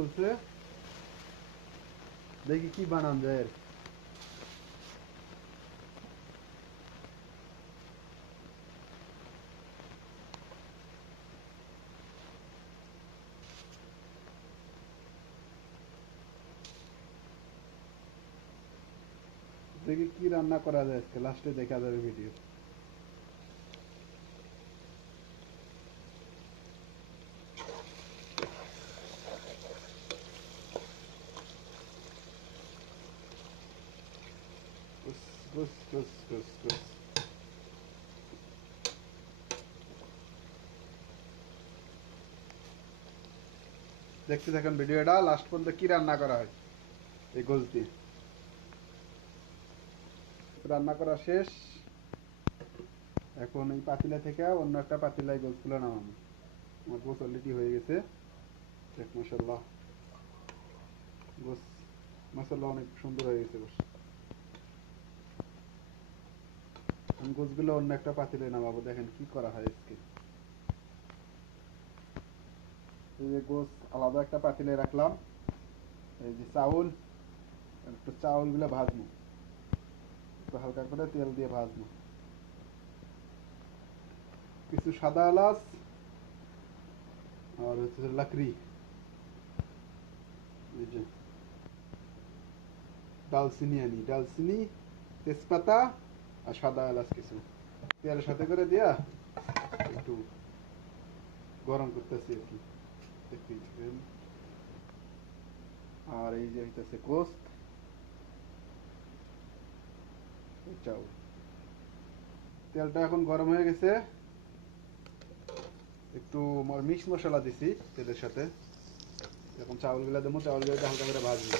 চলছে, দেখি কি বানান যায়। দেখি কি রান্না করা যায় আজকে, লাস্টে দেখা যাবে ভিডিও। দেখতে থাকেন ভিডিওটা, লাস্ট পর্যন্ত কি রান্না করা হয় এই গোস দিয়ে। রান্না করা শেষ, এখন এই পাতিলা থেকে অন্য একটা পাতিলায় গোসগুলো নামাবো। আমার গোস অলরেডি হয়ে গেছে, দেখ মাশাআল্লাহ, গোস মাশাআল্লাহ অনেক সুন্দর হয়ে গেছে গোস। আমি গোসগুলো অন্য একটা পাতিলায় নামাবো, দেখেন কি করা হয় আজকে। এই যে গোস আলাদা একটা পাতিলে রাখলাম, এই যে চাউল, একটু চাউলগুলো ভাজবো, একটু হালকা করে তেল দিয়ে ভাজবো। কিছু সাদা এলাচ আর হচ্ছে লাকড়ি, এই যে ডালচিনি আনি, ডালচিনি, তেজপাতা আর সাদা এলাচ কিছু তেলের সাথে করে দিয়া একটু গরম করতেছি আর কি, দেখতেই থাকেন। আর এই যে হইতেছে গোস্ত, চাউল। তেলটা এখন গরম হয়ে গেছে, একটু মিক্স মশলা দিছি তেলের সাথে। এখন চাউলগুলো দেবো, চাউলগুলো হালকা করে ভাজবো।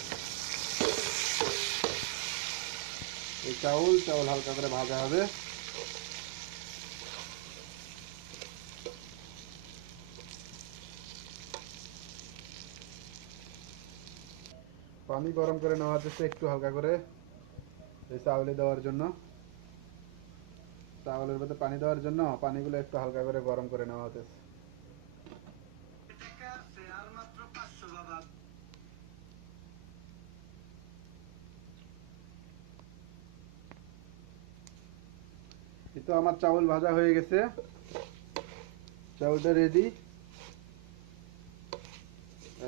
এই চাউল হালকা করে ভাজা হবে। পানি গরম করে নেওয়া হচ্ছে একটু হালকা করে এই চাউলে দেওয়ার জন্য, চাউলের মধ্যে পানি দেওয়ার জন্য পানিগুলো একটু হালকা করে গরম করে নেওয়া হচ্ছে। এই তো আমার চাউল ভাজা হয়ে গেছে, চাউলটা রেডি।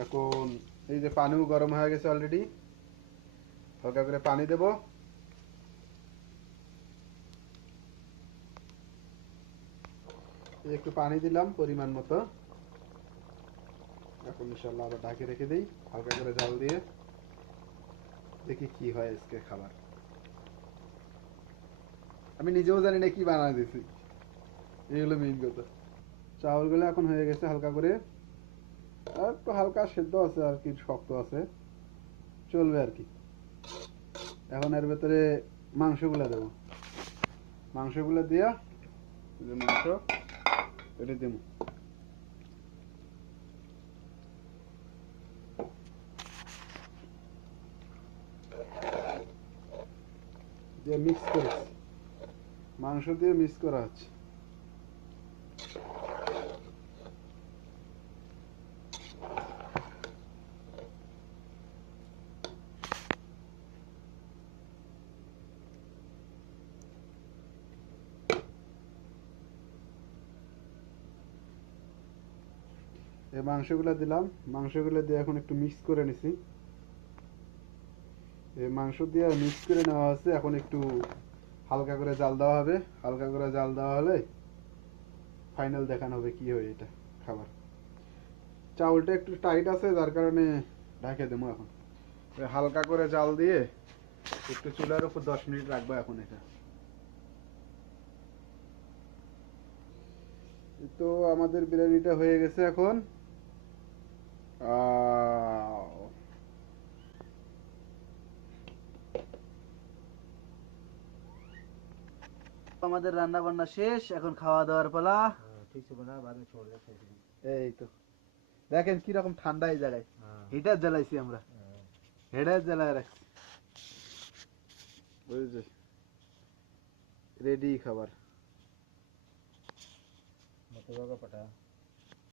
এখন এই যে পানিও গরম হয়ে গেছে অলরেডি, হালকা করে পানি দেব। একটু পানি দিলাম পরিমাণ মতো। এখন ইনশাআল্লাহ আবার ঢাকে রেখে দিই হালকা করে জাল দিয়ে, দেখি কি হয় আজকে খাবার। আমি নিজেও জানি না কি বানায় দিছি, এই হলো মেইন কথা। চাউলগুলো এখন হয়ে গেছে হালকা করে, আর একটু হালকা সেদ্ধ আছে আর কি, শক্ত আছে, চলবে আর কি। এখন এর ভেতরে মাংসগুলো দেবো, মাংসগুলো দিয়া, যে মাংস এটা দেবো, দিয়ে মিক্স করেছি, মাংস দিয়ে মিক্স করা হচ্ছে। এই মাংসগুলো দিলাম, মাংসগুলো দিয়ে এখন একটু মিক্স করে নিছি। এই মাংস দিয়ে মিক্স করে নেওয়া হচ্ছে, এখন একটু হালকা করে জাল দেওয়া হবে। হালকা করে জাল দেওয়া হলে ফাইনাল দেখানো হবে কি হয় এটা খাবার। চাউলটা একটু টাইট আছে, যার কারণে ঢাকে দেবো এখন। হালকা করে জাল দিয়ে একটু চুলার উপর 10 মিনিট রাখবো এখন এটা। তো আমাদের বিরিয়ানিটা হয়ে গেছে এখন। আমাদের রান্না বান্না শেষ, এখন খাওয়া দাওয়ার পালা। এই তো দেখেন কিরকম ঠান্ডা এই জায়গায়, হিটার জ্বালাইছি আমরা, হিটার জ্বালায় রাখছি, বুঝেছি। রেডি খাবার।